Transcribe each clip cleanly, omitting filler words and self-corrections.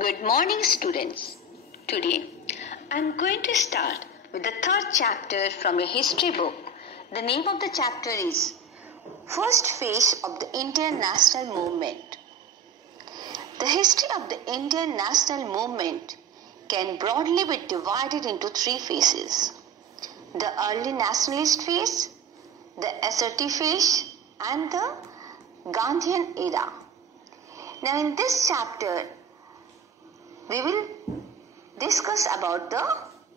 Good morning, students. Today, I am going to start with the third chapter from your history book. The name of the chapter is First Phase of the Indian National Movement. The history of the Indian National Movement can broadly be divided into three phases: the early nationalist phase, the assertive phase, and the Gandhian era. Now, in this chapter, we will discuss about the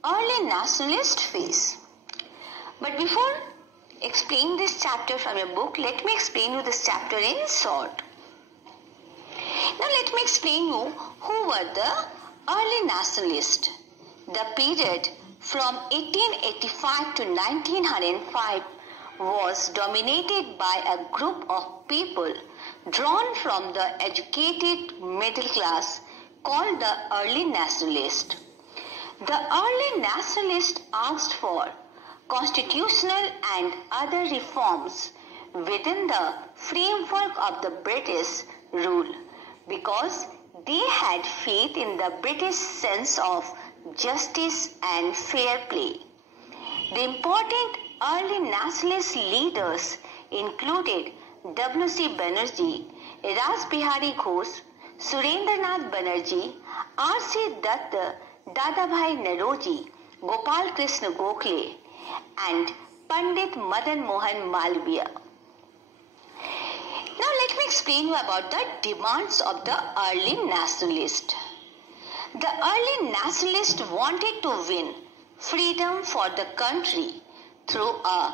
early nationalist phase. But before explaining this chapter from your book, let me explain you this chapter in short. Now let me explain you who were the early nationalists. The period from 1885 to 1905 was dominated by a group of people drawn from the educated middle class called the early nationalists. The early nationalists asked for constitutional and other reforms within the framework of the British rule because they had faith in the British sense of justice and fair play. The important early nationalist leaders included W.C. Banerjee, Ras Bihari Ghosh, Surendranath Banerjee, R.C. Dutt, Dadabhai Naroji, Gopal Krishna Gokhale, and Pandit Madan Mohan Malviya. Now let me explain you about the demands of the early nationalists. The early nationalists wanted to win freedom for the country through a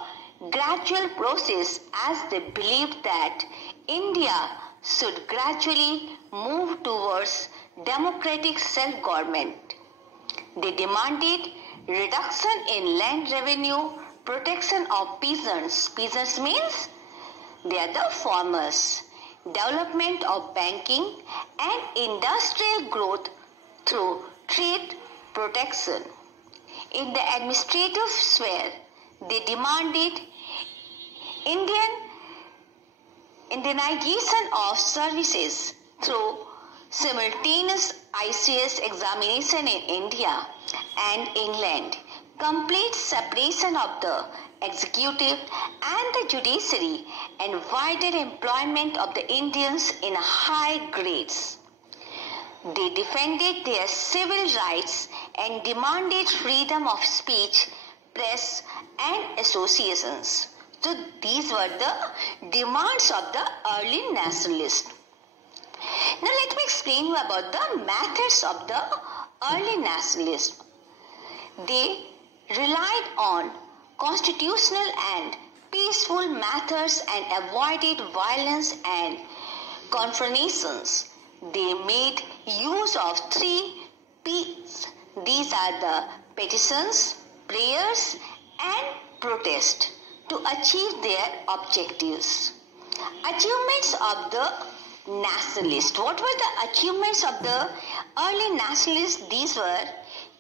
gradual process, as they believed that India should gradually move towards democratic self-government. They demanded reduction in land revenue, protection of peasants. Peasants means they are the farmers. Development of banking and industrial growth through trade protection. In the administrative sphere, they demanded Indianization of services through simultaneous ICS examination in India and England, complete separation of the executive and the judiciary, and wider employment of the Indians in high grades. They defended their civil rights and demanded freedom of speech, press, and associations. So these were the demands of the early nationalists. Now let me explain you about the methods of the early nationalists. They relied on constitutional and peaceful methods and avoided violence and confrontations. They made use of 3 P's. These are the petitions, prayers, and protest to achieve their objectives. Achievements of the nationalists. What were the achievements of the early nationalists? These were: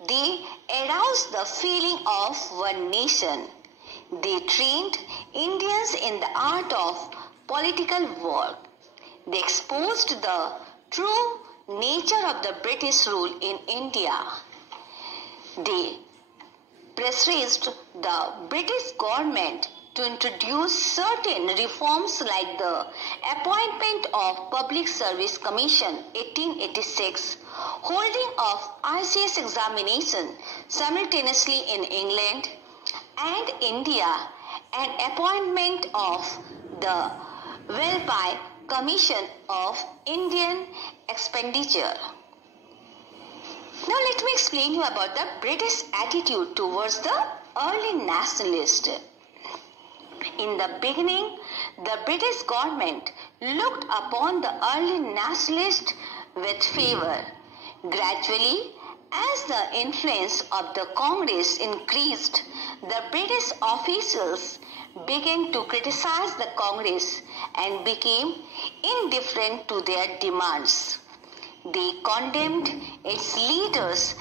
they aroused the feeling of one nation. They trained Indians in the art of political work. They exposed the true nature of the British rule in India. They pressurized the British government to introduce certain reforms like the appointment of Public Service Commission 1886, holding of ICS examination simultaneously in England and India, and appointment of the Welby Commission of Indian Expenditure. Now let me explain you about the British attitude towards the early nationalists. In the beginning, the British government looked upon the early nationalists with favor. Gradually, as the influence of the Congress increased, the British officials began to criticize the Congress and became indifferent to their demands. They condemned its leaders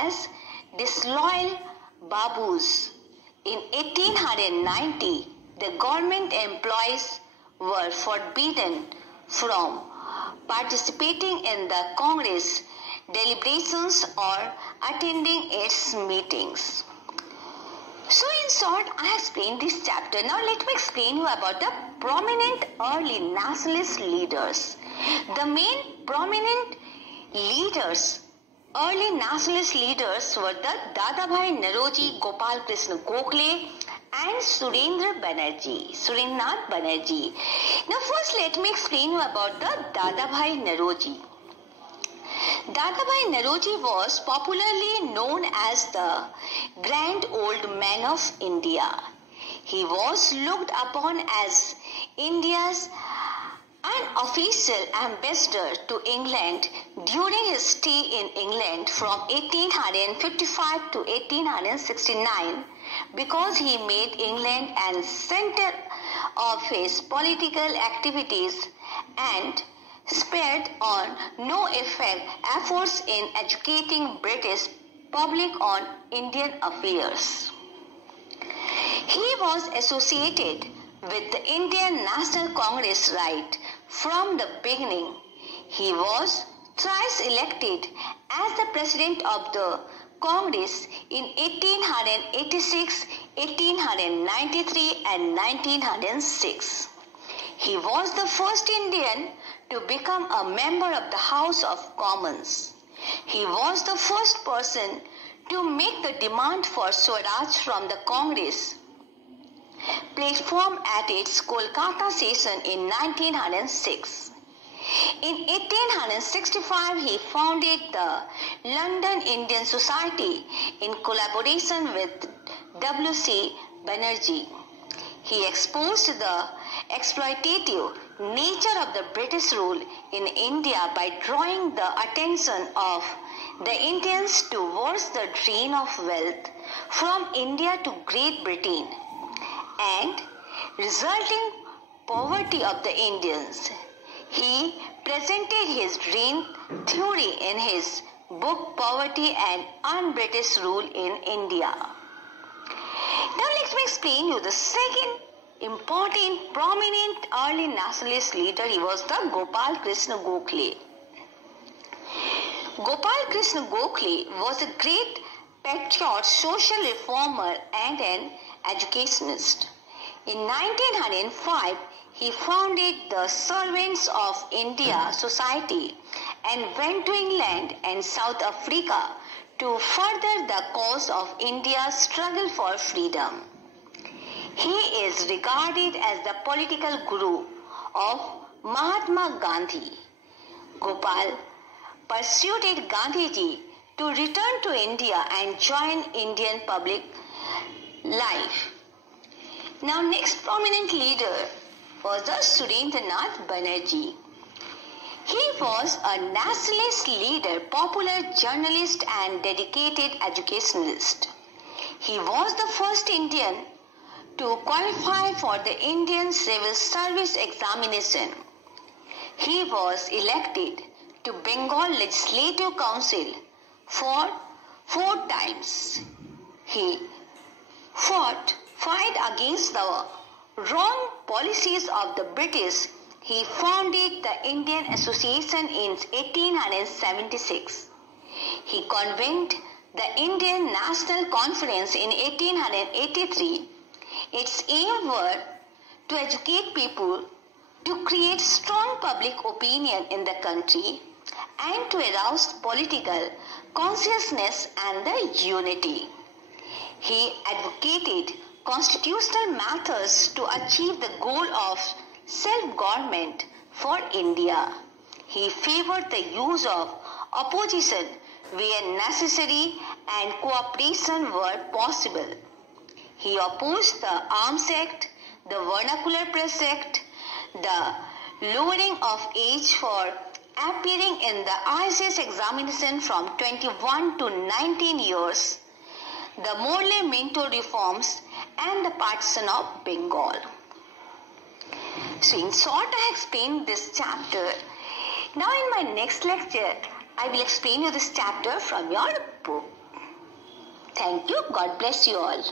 as disloyal babus. In 1890, the government employees were forbidden from participating in the Congress deliberations or attending its meetings. So in short, I have explained this chapter. Now let me explain you about the prominent early nationalist leaders. The main prominent early nationalist leaders were the Dadabhai Naroji, Gopal Krishna Gokhale and Surendranath Banerjee. Now first let me explain you about the Dadabhai Naroji. Dadabhai Naroji was popularly known as the Grand Old Man of India. He was looked upon as India's unofficial ambassador to England during his stay in England from 1855 to 1869 because he made England a center of his political activities and spared on no efforts in educating British public on Indian affairs. He was associated with the Indian National Congress right from the beginning. He was thrice elected as the president of the Congress in 1886, 1893 and 1906. He was the first Indian to become a member of the House of Commons. He was the first person to make the demand for Swaraj from the Congress platform at its Kolkata session in 1906. In 1865, he founded the London Indian Society in collaboration with W.C. Banerjee. He exposed the exploitative nature of the British rule in India by drawing the attention of the Indians towards the drain of wealth from India to Great Britain and resulting poverty of the Indians. He presented his drain theory in his book Poverty and Un-British Rule in India. Now let me explain you the second important prominent early nationalist leader. He was the Gopal Krishna Gokhale. Gopal Krishna Gokhale was a great patriot, social reformer and an educationist. In 1905, he founded the Servants of India Society and went to England and South Africa to further the cause of India's struggle for freedom. He is regarded as the political guru of Mahatma Gandhi. Gopal persuaded Gandhiji to return to India and join Indian public life. Now next prominent leader was the Surendranath Banerjee. He was a nationalist leader, popular journalist and dedicated educationalist. He was the first Indian to qualify for the Indian Civil Service examination. He was elected to Bengal Legislative Council for 4 times. He fought against the wrong policies of the British. He founded the Indian Association in 1876. He convened the Indian National Conference in 1883. Its aim were to educate people, to create strong public opinion in the country, and to arouse political consciousness and the unity. He advocated constitutional methods to achieve the goal of self-government for India. He favored the use of opposition where necessary and cooperation were possible. He opposed the Arms Act, the Vernacular Press Act, the lowering of age for appearing in the ICS examination from 21 to 19 years, the Morley Minto reforms, and the partition of Bengal. So in short, I explained this chapter. Now in my next lecture, I will explain you this chapter from your book. Thank you. God bless you all.